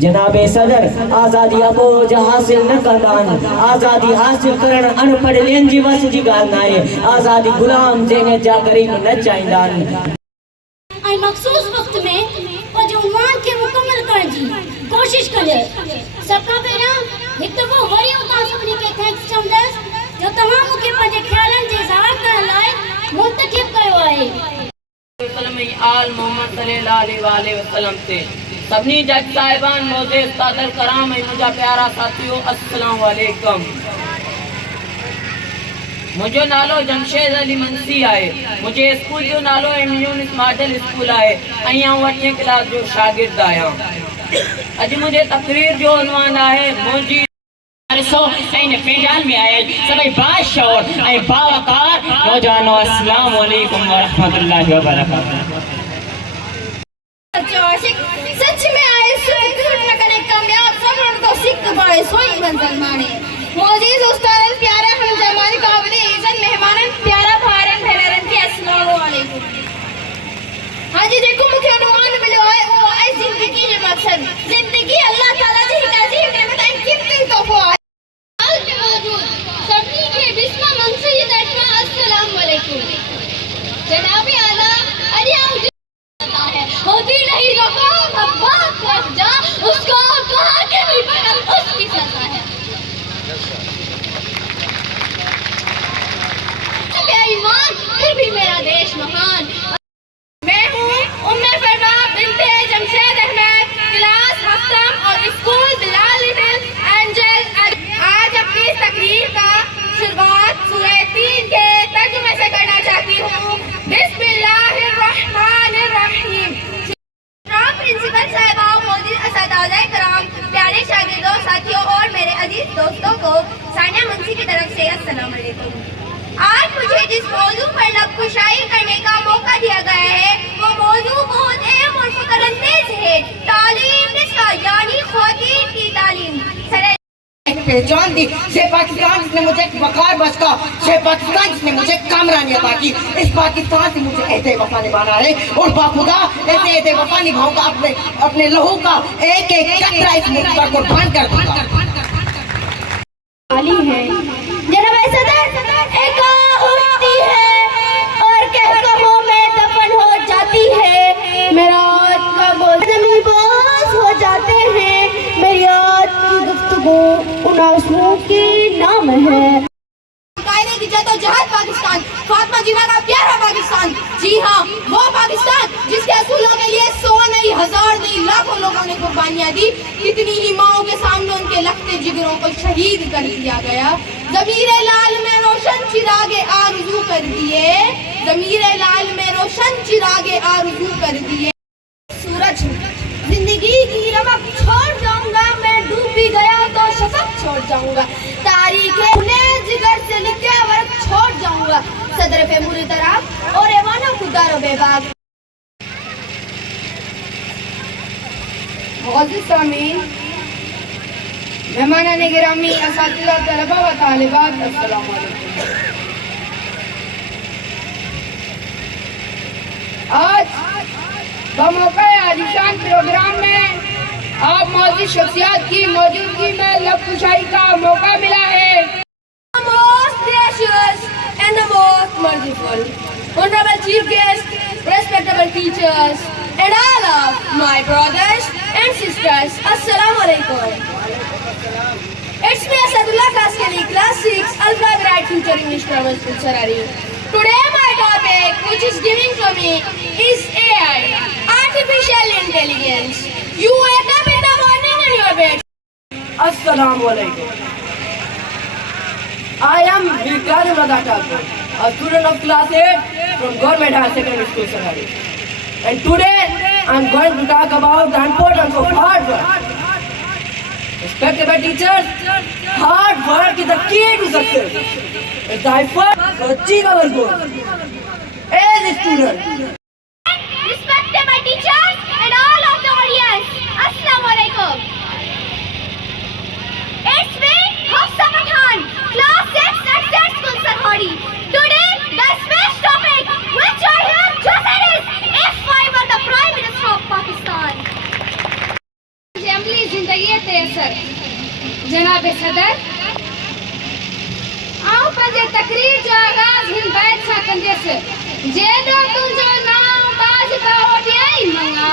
जनाबे सदर आज़ादी अबोज हासिल न कंदान आज़ादी हासिल करण अनपढ़ लेन जी वस जी गाल नाए आज़ादी गुलाम जेने जा गरीब न चाइंदान आई मखसूस वक्त में और जो उन्वान के मुकम्मल करण जी कोशिश करे सबका पहला एक तो वो वरी उतार सभनी के थैंक्स चमदस जो तमाम मुके पंजे ख्यालन जे इज़हार करण लाए मुंतखब कयो आहे आल मोहम्मद सल्लल्लाहु अलैहि वसल्लम से सबनी जज साहिबान मोज़े उस्तादल कराम मुझा प्यारा साथियों अस्सलाम वालेकुम। मुझो नालो जमशेद अली मंसी आए। मुझे स्कूल जो नालो एम यूनिस मॉडल स्कूल आए। अयां 8वीं क्लास जो शागिर्द आया। अज मुझे तकरीर जो उन्वान है मुझी पेंडाल में आए सभी बादशाह ऐ बावकार नौजवानों अस्सलाम वालेकुम व रहमतुल्लाहि व बरकातहू। सच में आए न करे कामयाब सब तो सिख बड़े सोई मंजिल माने मोजीज उस्ताद प्यारे हम जमाने काबिल इज्जत मेहमान प्यारा भारत भेरन के अस्सलाम वालेकुम। हां जी देखो मुखे उन्वान मिलो है वो है जिंदगी के मकसद जिंदगी अल्लाह ताला जी काजी नेमत है कितनी तोहफा है हाल में मौजूद सभी के बिस्मा मंसूर दर्शना अस्सलाम वालेकुम। जनाब आला अरे होती नहीं रखा बात रख जा उसको कहा के भी बगल उसकी सजा है। ईमान फिर भी मेरा देश महान। मैं हूँ उम्मे फरमा बिन्ते जमशेद अहमद क्लास हफ्तम और स्कूल बिलाल लिटिल एंजल। आज अपनी तकरीर का शुरुआत सूरह 3 के तर्जुमे से करना चाहती हूँ। बिस्मिल्लाहिर्रहमानिर्रहीम। प्रिंसिपल साहिबा मौजूद असदाज़ाए कराम प्यारे शागिर्दों साथियों और मेरे अजीज दोस्तों को सानिया मुंशी की तरफ से अस्सलाम वालेकुम। आज मुझे जिस मौजू पर लबकुशाई करने का मौका दिया गया है वो मौजू बहुत अहम और फ़िक्रअंगेज़ है। तालीम निस्वा यानी ख़वातीन की तालीम पहचान दी से पाकिस्तान जिसने मुझे वकार बख्शा से पाकिस्तान जिसने मुझे कामरानी अता की इस पाकिस्तान से मुझे एहते वफा निभाना है और बाखुदा ऐसे एहते वफा निभाऊंगा अपने लहू का एक एक कतरा इस मुल्क का कुर्बान कर दूंगा। वाली है जनाब सदर एक उठती है और कहकहों में दफन हो जाती है। मेरा आज का बोल जमीन बोझ हो जाते हैं। मेरी आज की गुफ्तगू उन आंसुओं के नाम है। कायदे की जद्दोजहद पाकिस्तान फातिमा जिन्ना का प्यारा पाकिस्तान। जी हाँ वो पाकिस्तान जिसके असूलों के लिए 100 नहीं 1000 नहीं लाखों लोगों ने कुर्बानियां दी। कितनी ही माओं के सामने उनके लखते जिगरों को शहीद कर दिया गया। ज़मीरे लाल में रोशन चिरागे आरज़ू कर दिए। ज़मीरे लाल में रोशन चिरागे आरज़ू कर दिए। सूरज जिंदगी की रमक छोड़ जाऊंगा मैं डूब भी गया तो शफक छोड़ जाऊंगा। तारीखें उन्हें जिगर से लिखे वर्क छोड़ जाऊंगा। सदर पे मुरी तरफ और एवाना खुदारो बेबाक। मुअज़्ज़िज़ सामीन मेहमानान गिरामी असातिज़ा तलबा व तालिबात अस्सलाम वालेकुम। आज बमौका आलिशान प्रोग्राम में आप मौजूद शख्सियत की मौजूदगी में लबकुशाई का मौका मिला है। Most gracious and the most merciful, honorable chief guest, respectable teachers, and all of my brothers and sisters, Assalamu alaikum. It's me Asadullah Kaskali, class 6, Alpha Bright Future English Grammar School, Sarari. Today my topic, which is given to me, is AI, Artificial Intelligence. You wake up in the morning in your bed. Assalamu alaikum. I am Vikram Radhatakar, a student of class 8 from Government Higher Secondary School, Sarari. And today I am going to talk about the importance of hard work. Respected teachers, hard work is the key to success. It's the effort to achieve our goal. As a student, Respected teachers and all of the audience, Assalamu alaikum. It's me, Hafsa Pathan, class 6 at State School, Sarhari. Today, the space topic which I have chosen is if I were the Prime Minister of Pakistan. Assemblies जिंदगी तयसर जनाब सदर आओ पंजे तकरीर जो आगाज हिन बैत सा कंदे से जेदो तुझो नाम बाज का ओडियाई मंगा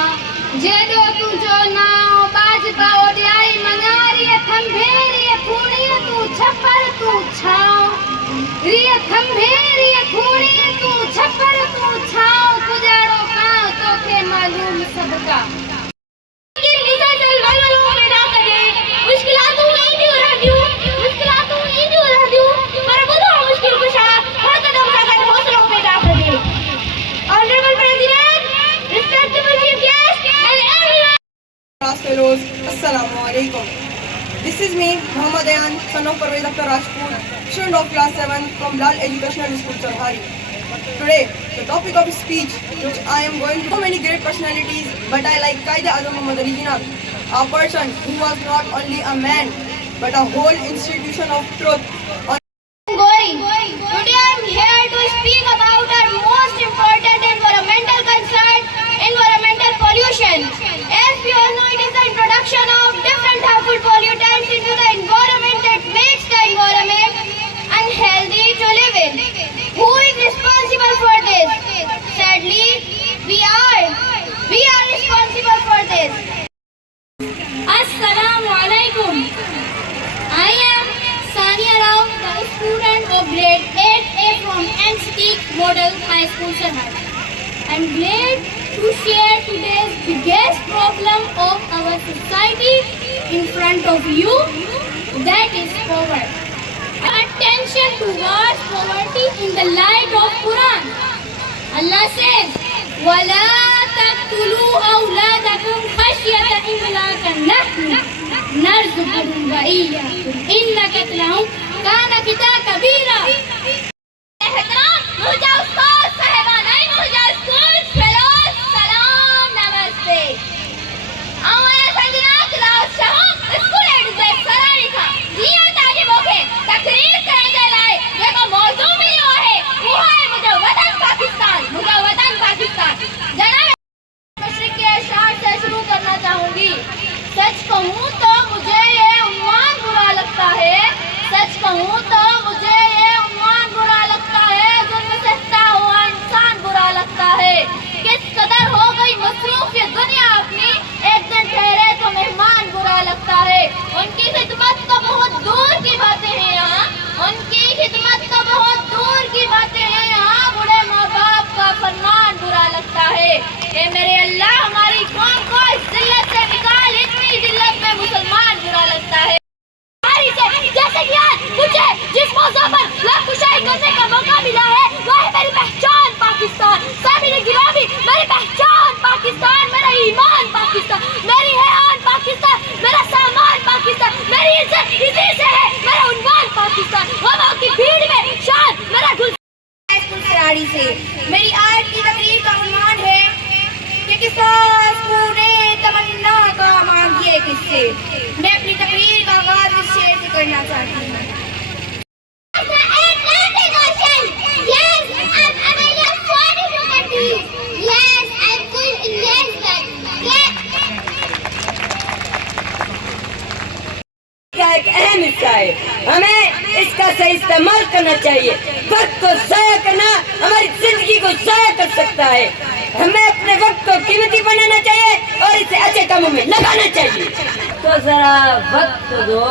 जेदो तुझो नाम बाज का ओडियाई मंगा रिय थंभे रिय खूणी तू छप्पर तू छाओ रिय थंभे रिय खूणी तू छप्पर तू छाओ गुजारो का तो के मालूम सबका Class fellows, Assalamu alaikum. This is me, Muhammad Ayan, son of Parvez Akhtar Rajput, student of class 7 from Lal Educational School, Sarhari. Today, the topic of speech, which I am going to so many great personalities, but I like Qaeda Azam Muhammad Ali Jinnah, a person who was not only a man, but a whole institution of truth. Today I am here to speak about our most important environmental concern, environmental pollution. As we all know, it is the introduction of different harmful pollutants into the environment that makes the environment unhealthy to live in. Who is responsible for this? Sadly, we are responsible for this. Assalamu alaikum. I am Sania Rao, the student of grade 8A from NCT Model High School, Sarhari. I am glad to share today's biggest problem of our society in front of you, that is poverty. Attention towards poverty in the light of Quran. Allah says, وَلَا تَقْتُلُوا أَوْلَادَكُمْ خَشْيَةَ إِمْلَاقٍ نَحْنُ نَرْزُقُهُمْ وَإِيَّاكُمْ إِنَّ قَتْلَهُمْ كَانَ خِطًّا كَبِيرًا. सच कहूँ तो मुझे ये उन्वान बुरा लगता है, सच कहूँ तो मुझे ये उन्वान बुरा लगता है, जुल्म सहता हुआ इंसान बुरा लगता है। किस कदर हो गई मसरूफ ये दुनिया अपनी, एक दिन ठहरे तो मेहमान बुरा लगता है। उनकी खिदमत तो बहुत दूर की बातें हैं यहाँ, उनकी खिदमत तो बहुत दूर की बातें हैं यहाँ, बूढ़े माँ बाप का फरमान बुरा लगता है। ये मेरे अल्लाह हमारी कौम को इस जिल्लत से निकाल, इतनी जिल्लत में मुसलमान बुरा लगता है। जैसे कि आज मुझे जिस मौजू पर लाखुशाही करने का मौका मिला है, वो है मेरी पहचान पाकिस्तान। सामने गिरामी, मेरी पहचान पाकिस्तान, मेरा ईमान पाकिस्तान, मेरी है आन पाकिस्तान, मेरा सामान पाकिस्तान, मेरी इज्जत इसी से है, मेरा उन्वान पाकिस्तान। हवाओं की भीड़ में शान मेरा गुल से। मेरी आज की तकरीर का उन्वान है कि किसान पूरे तमन्ना का मांगिए किससे। मैं अपनी तकरीर का आगाज इस शेर से करना चाहती हूँ। एक अहम हिस्सा है, हमें इसका सही इस्तेमाल करना चाहिए। वक्त को जाया करना हमारी जिंदगी को जाया कर सकता है। हमें अपने वक्त को कीमती बनाना चाहिए और इसे अच्छे कामों में लगाना चाहिए। तो जरा वक्त दो,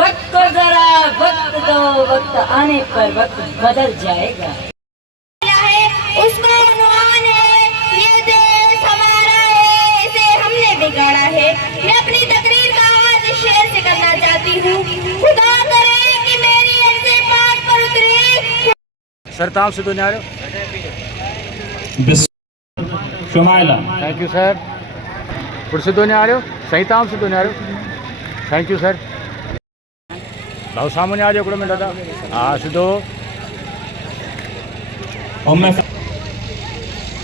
वक्त को जरा वक्त दो, वक्त आने पर वक्त बदल जाएगा। उसका अनुमान है, ये देश हमारा है, इसे हमने बिगाड़ा है। मैं अपनी तकरीर का आगाज इस शेर से करना चाहती हूँ। खुदा करे कि मेरी अर्ज़े पाक पर उतरे। सर ताम से दुनिया शुमाइला। Thank you sir. पुरसे दुनिया आ रहे हो, सही ताम से दुनिया आ रहे हो। Thank you sir. भाव सामने आ जाओ मिनट दादा। हाँ सिद्धो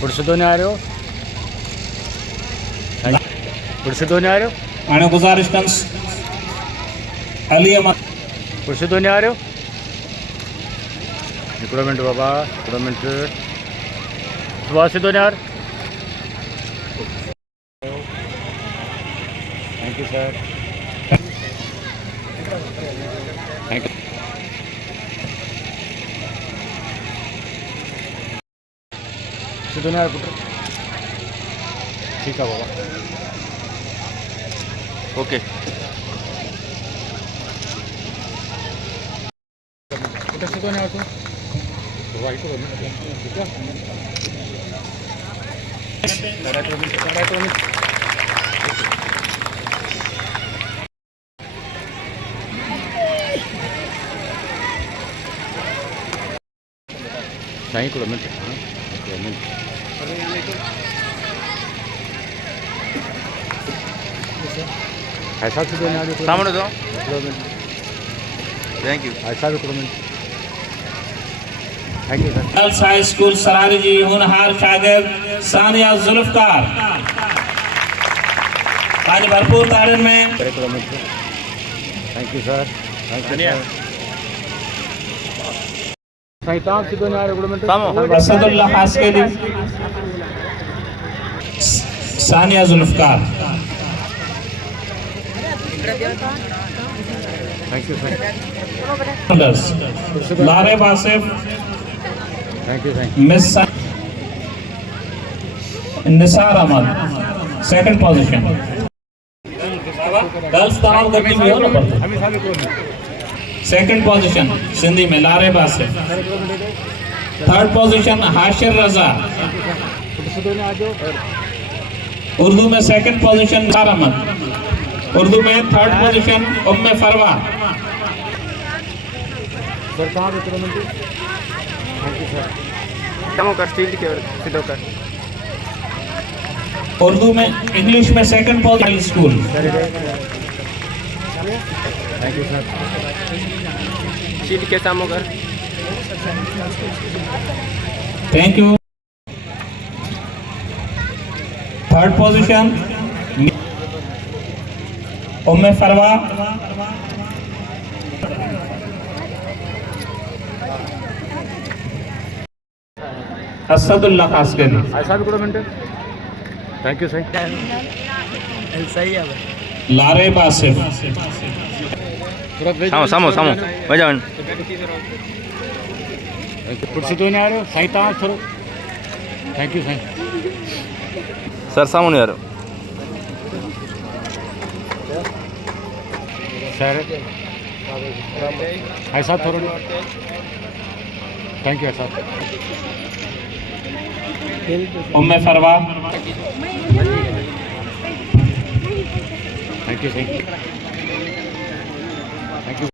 पुरसे दुनिया आ रहे हो, पुरसे दुनिया आ रहे हो। आने गुजारिश कंस अली अहमद पुरसे दुनिया आ रहे हो। हिकिड़ो मिनट बाबा, हिकिड़ो मिनट। सुभाष सिद्धो यार, thank you sir, thank you. सीधे नहीं आ पुत्र, ठीक है बाबा, ओके। पुत्र सीधे नहीं आ तू, वाइट हो ठीक है। नहीं किलोमीटर ऐसा भी सामने दो किलोमीटर, थैंक यू। ऐसा भी kilometre, thank you sir. Girls high school सरारी जी होनहार शागिर्द सानिया जुल्फकार, आज भरपूर तारीफ में। Kilometre, thank you sir, thank you sir. सैताम से दोनों किलोमीटर, असदुल्लाह हास्केली, Sania Zulfiqar, thank you sir. लारे बासिफ, thank you thank miss Nisar Ahmed, second position. Girls तमाम करती हुई हो ना पर सेकंड पोजीशन सिंधी में लारे बासिफ। थर्ड पोजीशन हाशिर रजा, उर्दू में सेकंड पोजीशन निसार अहमद, उर्दू में थर्ड पोजीशन उम्मे फरवा। सर कहाँ पे kilometre, thank you sir. Urdu में इंग्लिश में second position school. Thank you sir. Sheet के सामने कर, थैंक यू। थर्ड पोजीशन उम्मे फरवा, असदुल्लाह हास्केली। ऐसा भी किलोमीटर, थैंक यू सर। सही है लारे बासिफ, सामो सामो बजावन, कुर्सी तो नहीं आ रहे हो, सैताम थोड़ा, थैंक यू सर सामने आ रहे हो सर, ऐसा थोड़ा, थैंक यू ऐसा। उम्मे फरवा, थैंक यू